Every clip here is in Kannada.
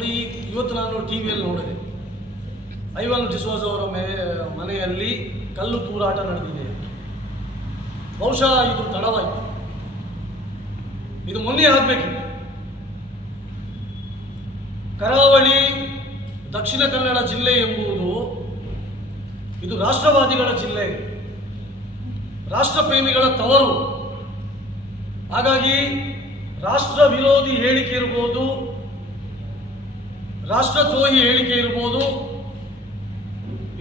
ನೋಡಿ, ಇವತ್ತು ನಾನು ಟಿ ವಿಯಲ್ಲಿ ನೋಡಿದೆ. ಐವನ್ ಡಿಸೋಜ್ ಅವರ ಮನೆಯಲ್ಲಿ ಕಲ್ಲು ತೂರಾಟ ನಡೆದಿದೆ. ಬಹುಶಃ ಇದು ತಡವಾಯಿತು. ಇದು ಮೊನ್ನೆ ಆಗಬೇಕಿತ್ತು. ಕರಾವಳಿ, ದಕ್ಷಿಣ ಕನ್ನಡ ಜಿಲ್ಲೆ ಎಂಬುದು ಇದು ರಾಷ್ಟ್ರವಾದಿಗಳ ಜಿಲ್ಲೆ. ರಾಷ್ಟ್ರಪ್ರೇಮಿಗಳ ತವರು. ಹಾಗಾಗಿ ರಾಷ್ಟ್ರ ವಿರೋಧಿ ಹೇಳಿಕೆ ಇರ್ಬೋದು ರಾಷ್ಟ್ರದ್ರೋಹಿ ಹೇಳಿಕೆ ಇರ್ಬೋದು,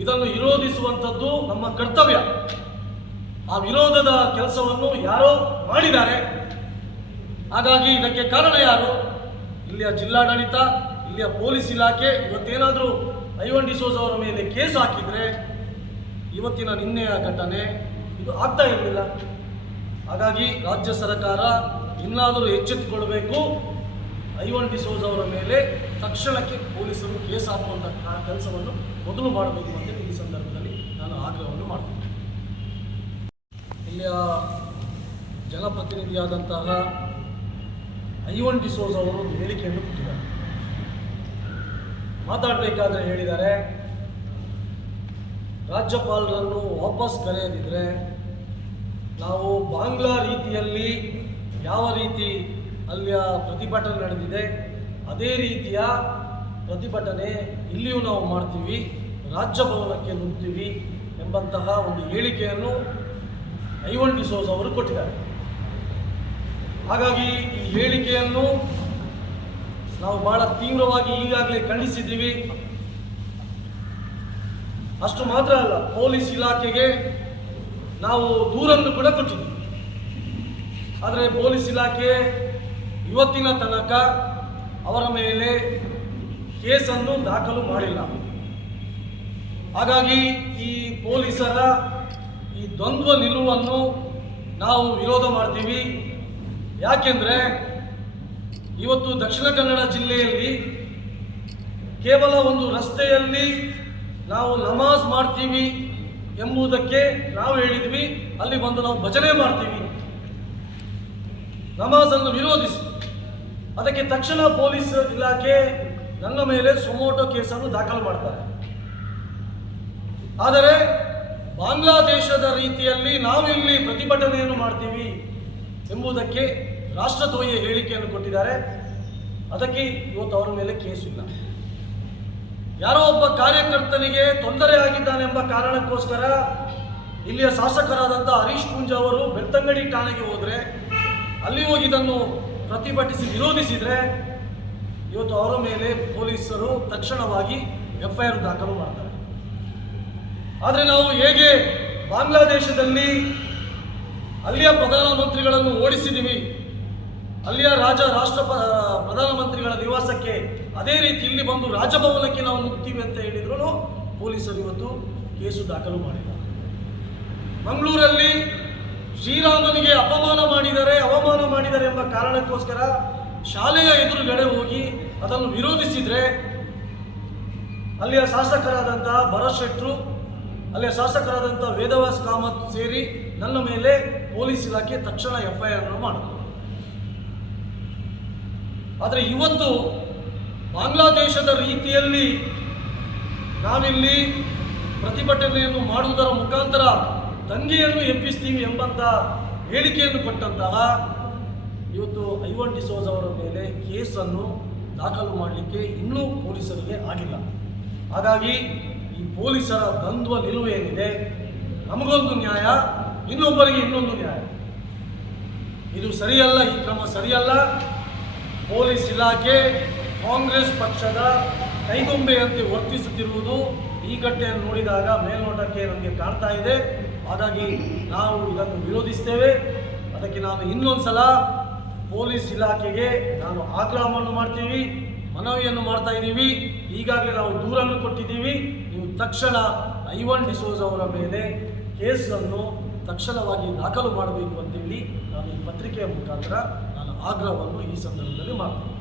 ಇದನ್ನು ವಿರೋಧಿಸುವಂಥದ್ದು ನಮ್ಮ ಕರ್ತವ್ಯ. ಆ ವಿರೋಧದ ಕೆಲಸವನ್ನು ಯಾರೋ ಮಾಡಿದ್ದಾರೆ. ಹಾಗಾಗಿ ಇದಕ್ಕೆ ಕಾರಣ ಯಾರು? ಇಲ್ಲಿಯ ಜಿಲ್ಲಾಡಳಿತ, ಇಲ್ಲಿಯ ಪೊಲೀಸ್ ಇಲಾಖೆ, ಇವತ್ತೇನಾದರೂ ಐವನ್ ಡಿಸೋಸ್ ಅವರ ಮೇಲೆ ಕೇಸ್ ಹಾಕಿದರೆ ಇವತ್ತಿನ ನಿನ್ನೆಯ ಘಟನೆ ಇದು ಆಗ್ತಾ ಇರಲಿಲ್ಲ. ಹಾಗಾಗಿ ರಾಜ್ಯ ಸರ್ಕಾರ ಇನ್ನಾದರೂ ಎಚ್ಚೆತ್ತುಕೊಳ್ಬೇಕು. ಐವನ್ ಡಿಸೋಸ್ ಅವರ ಮೇಲೆ ತಕ್ಷಣಕ್ಕೆ ಪೊಲೀಸರು ಕೇಸ್ ಹಾಕುವಂಥ ಕೆಲಸವನ್ನು ಮೊದಲು ಮಾಡಬೇಕು ಅಂತ ಈ ಸಂದರ್ಭದಲ್ಲಿ ನಾನು ಆಗ್ರಹವನ್ನು ಮಾಡ್ತೀನಿ. ಇಲ್ಲಿಯ ಜನಪ್ರತಿನಿಧಿಯಾದಂತಹ ಐವನ್ ಡಿಸೋಜ್ ಅವರು ಹೇಳಿಕೆಯನ್ನು ಕೊಟ್ಟಿದ್ದಾರೆ. ಮಾತಾಡಬೇಕಾದ್ರೆ ಹೇಳಿದ್ದಾರೆ, ರಾಜ್ಯಪಾಲರನ್ನು ವಾಪಸ್ ಕರೆಯದಿದ್ದರೆ ನಾವು ಬಾಂಗ್ಲಾ ರೀತಿಯಲ್ಲಿ ಯಾವ ರೀತಿ ಅಲ್ಲಿಯ ಪ್ರತಿಭಟನೆ ನಡೆದಿದೆ. ಅದೇ ರೀತಿಯ ಪ್ರತಿಭಟನೆ ಇಲ್ಲಿಯೂ ನಾವು ಮಾಡ್ತೀವಿ. ರಾಜ್ಯಭವನಕ್ಕೆ ನುಗ್ತೀವಿ ಎಂಬಂತಹ ಒಂದು ಹೇಳಿಕೆಯನ್ನು ಐವನ್ ಡಿಸೋಸ್ ಅವರು ಕೊಟ್ಟಿದ್ದಾರೆ. ಹಾಗಾಗಿ ಈ ಹೇಳಿಕೆಯನ್ನು ನಾವು ಬಹಳ ತೀವ್ರವಾಗಿ ಈಗಾಗಲೇ ಖಂಡಿಸಿದ್ದೀವಿ. ಅಷ್ಟು ಮಾತ್ರ ಅಲ್ಲ, ಪೊಲೀಸ್ ಇಲಾಖೆಗೆ ನಾವು ದೂರನ್ನು ಕೂಡ ಕೊಟ್ಟಿದ್ದೀವಿ. ಆದರೆ ಪೊಲೀಸ್ ಇಲಾಖೆ ಇವತ್ತಿನ ತನಕ ಅವರ ಮೇಲೆ ಕೇಸನ್ನು ದಾಖಲು ಮಾಡಿಲ್ಲ. ಹಾಗಾಗಿ ಈ ಪೊಲೀಸರ ಈ ದ್ವಂದ್ವ ನಿಲುವನ್ನು ನಾವು ವಿರೋಧ ಮಾಡ್ತೀವಿ. ಯಾಕೆಂದರೆ ಇವತ್ತು ದಕ್ಷಿಣ ಕನ್ನಡ ಜಿಲ್ಲೆಯಲ್ಲಿ ಕೇವಲ ಒಂದು ರಸ್ತೆಯಲ್ಲಿ ನಾವು ನಮಾಜ್ ಮಾಡ್ತೀವಿ ಎಂಬುದಕ್ಕೆ ನಾವು ಹೇಳಿದ್ವಿ. ಅಲ್ಲಿ ಬಂದು ನಾವು ಭಜನೆ ಮಾಡ್ತೀವಿ. ನಮಾಜನ್ನು ವಿರೋಧಿಸಿ. ಅದಕ್ಕೆ ತಕ್ಷಣ ಪೊಲೀಸ್ ಇಲಾಖೆ ನನ್ನ ಮೇಲೆ ಸೊಮೋಟೋ ಕೇಸನ್ನು ದಾಖಲು ಮಾಡ್ತಾರೆ. ಆದರೆ ಬಾಂಗ್ಲಾದೇಶದ ರೀತಿಯಲ್ಲಿ ನಾವು ಇಲ್ಲಿ ಪ್ರತಿಭಟನೆಯನ್ನು ಮಾಡ್ತೀವಿ ಎಂಬುದಕ್ಕೆ ರಾಷ್ಟ್ರದ್ರೋಹಿ ಹೇಳಿಕೆಯನ್ನು ಕೊಟ್ಟಿದ್ದಾರೆ. ಅದಕ್ಕೆ ಇವತ್ತು ಅವರ ಮೇಲೆ ಕೇಸ್ ಇಲ್ಲ. ಯಾರೋ ಒಬ್ಬ ಕಾರ್ಯಕರ್ತನಿಗೆ ತೊಂದರೆ ಆಗಿದ್ದಾನೆಂಬ ಕಾರಣಕ್ಕೋಸ್ಕರ ಇಲ್ಲಿಯ ಶಾಸಕರಾದಂಥ ಹರೀಶ್ ಪೂಂಜಾ ಅವರು ಬೆತ್ತಂಗಡಿ ಠಾಣೆಗೆ ಹೋದರೆ ಅಲ್ಲಿ ಹೋಗಿ ಇದನ್ನು ಪ್ರತಿಭಟಿಸಿ ವಿರೋಧಿಸಿದರೆ ಇವತ್ತು ಅವರ ಮೇಲೆ ಪೊಲೀಸರು ತಕ್ಷಣವಾಗಿ ಎಫ್ ಐ ಆರ್ ದಾಖಲು ಮಾಡ್ತಾರೆ. ಆದರೆ ನಾವು ಹೇಗೆ ಬಾಂಗ್ಲಾದೇಶದಲ್ಲಿ ಅಲ್ಲಿಯ ಪ್ರಧಾನಮಂತ್ರಿಗಳನ್ನು ಓಡಿಸಿದ್ದೀವಿ, ಅಲ್ಲಿಯ ರಾಜ ರಾಷ್ಟ್ರ ಪ್ರಧಾನಮಂತ್ರಿಗಳ ನಿವಾಸಕ್ಕೆ ಅದೇ ರೀತಿ ಇಲ್ಲಿ ಬಂದು ರಾಜಭವನಕ್ಕೆ ನಾವು ನುಗ್ತೀವಿ ಅಂತ ಹೇಳಿದ್ರು ಪೊಲೀಸರು ಇವತ್ತು ಕೇಸು ದಾಖಲು ಮಾಡಿಲ್ಲ ಮಂಗಳೂರಲ್ಲಿ ಶ್ರೀರಾಮನಿಗೆ ಅಪಮಾನ ಮಾಡಿದ್ದಾರೆ ಎಂಬ ಕಾರಣಕ್ಕೋಸ್ಕರ ಶಾಲೆಯ ಎದುರುಗಡೆ ಹೋಗಿ ಅದನ್ನು ವಿರೋಧಿಸಿದರೆ ಅಲ್ಲಿಯ ಶಾಸಕರಾದಂತಹ ಭರತ್ ಶೆಟ್ರು, ಅಲ್ಲಿಯ ಶಾಸಕರಾದಂಥ ವೇದವಾಸ್ ಕಾಮತ್ ಸೇರಿ ನನ್ನ ಮೇಲೆ ಪೊಲೀಸ್ ಇಲಾಖೆ ತಕ್ಷಣ ಎಫ್ ಐ ಆರ್ ಆದರೆ ಇವತ್ತು ಬಾಂಗ್ಲಾದೇಶದ ರೀತಿಯಲ್ಲಿ ನಾವಿಲ್ಲಿ ಪ್ರತಿಭಟನೆಯನ್ನು ಮಾಡುವುದರ ಮುಖಾಂತರ ದಂಗೆಯನ್ನು ಎಬ್ಬಿಸ್ತೀವಿ ಎಂಬಂತಹ ಹೇಳಿಕೆಯನ್ನು ಕೊಟ್ಟಂತಹ ಇವತ್ತು ಐವನ್ ಡಿಸೋಜ್ ಅವರ ಮೇಲೆ ಕೇಸನ್ನು ದಾಖಲು ಮಾಡಲಿಕ್ಕೆ ಇನ್ನೂ ಪೊಲೀಸರಿಗೆ ಆಗಿಲ್ಲ. ಹಾಗಾಗಿ ಈ ಪೊಲೀಸರ ದ್ವಂದ್ವ ನಿಲುವು ಏನಿದೆ? ನಮಗೊಂದು ನ್ಯಾಯ, ಇನ್ನೊಬ್ಬರಿಗೆ ಇನ್ನೊಂದು ನ್ಯಾಯ. ಇದು ಸರಿಯಲ್ಲ? ಈ ಕ್ರಮ ಸರಿಯಲ್ಲ? ಪೊಲೀಸ್ ಇಲಾಖೆ ಕಾಂಗ್ರೆಸ್ ಪಕ್ಷದ ಕೈಗೊಂಬೆಯಂತೆ ವರ್ತಿಸುತ್ತಿರುವುದು ಈ ಘಟ್ಟೆಯನ್ನು ನೋಡಿದಾಗ ಮೇಲ್ನೋಟಕ್ಕೆ ನಮಗೆ ಕಾಣ್ತಾ ಇದೆ. ಹಾಗಾಗಿ ನಾವು ಇದನ್ನು ವಿರೋಧಿಸ್ತೇವೆ. ಅದಕ್ಕೆ ನಾನು ಇನ್ನೊಂದು ಸಲ ಪೊಲೀಸ್ ಇಲಾಖೆಗೆ ನಾನು ಆಗ್ರಹವನ್ನು ಮಾಡ್ತೀವಿ, ಮನವಿಯನ್ನು ಮಾಡ್ತಾ ಇದ್ದೀವಿ. ಈಗಾಗಲೇ ನಾವು ದೂರನ್ನು ಕೊಟ್ಟಿದ್ದೀವಿ. ನೀವು ತಕ್ಷಣ ಐವನ್ ಡಿಸೋಜ್ ಅವರ ಮೇಲೆ ಕೇಸನ್ನು ತಕ್ಷಣವಾಗಿ ದಾಖಲು ಮಾಡಬೇಕು ಅಂತೇಳಿ ನಾನು ಈ ಪತ್ರಿಕೆಯ ಮುಖಾಂತರ ನಾನು ಆಗ್ರಹವನ್ನು ಈ ಸಂದರ್ಭದಲ್ಲಿ ಮಾಡ್ತೀನಿ.